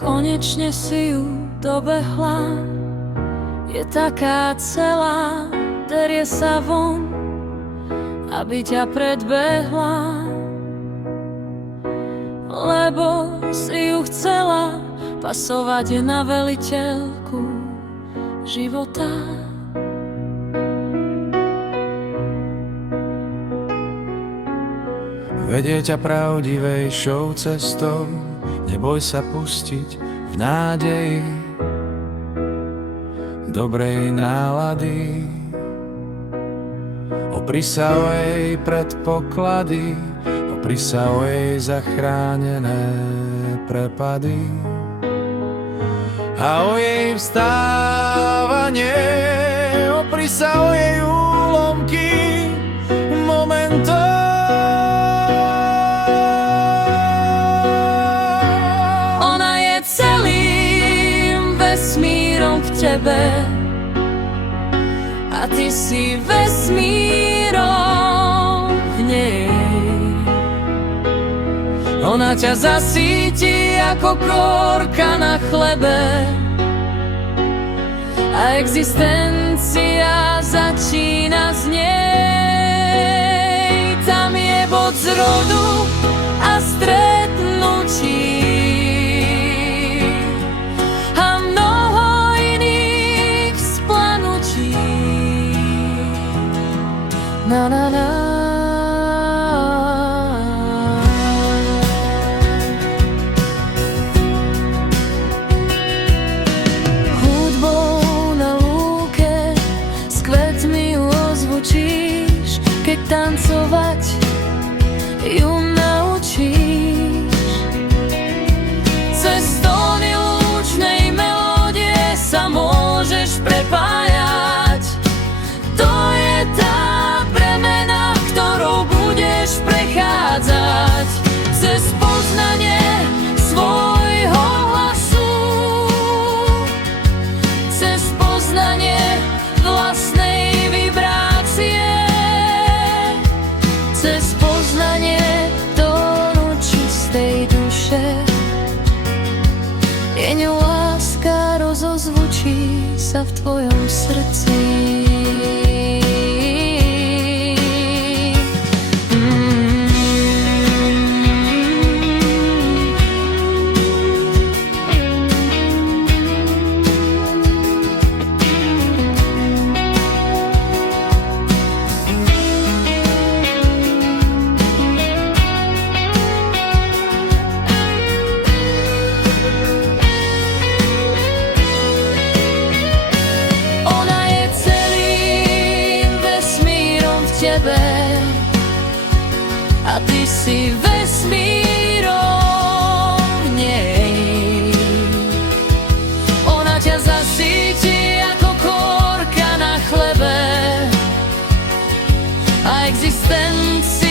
Konečne si ju dobehla, je taká celá, derie sa von, aby ťa predbehla. Lebo si ju chcela pasovať na veliteľku života. Vedie ťa pravdivejšou cestou, neboj sa pustiť v nádeji dobrej nálady. Opri sa o jej predpoklady, opri sa o jej zachránené prepady a o jej vstávanie, opri sa o jej úlomky momentov. Vesmírom v tebe a ty si vesmírom v nej. Ona ťa zasíti ako kôrka na chlebe a existencia začína z nej. Tam je bod zrodu a stretnutí na na na. Hudbou na lúke s kvetmi ju ozvučíš, keď tancovať ju naučíš. Cez tóny lúčnej melódie sa môžeš prepájať. To je tá premena, ktorou budeš prechádzať cez poznanie svojho hlasu, cez poznanie vlastnej vibrácie, cez poznanie tónu čistej duše. Jeň láska rozozvučí sa v tvojom srdci. Tebe a ty si vesmírom v nej. Ona ťa zasíti ako kôrka na chlebe a existencia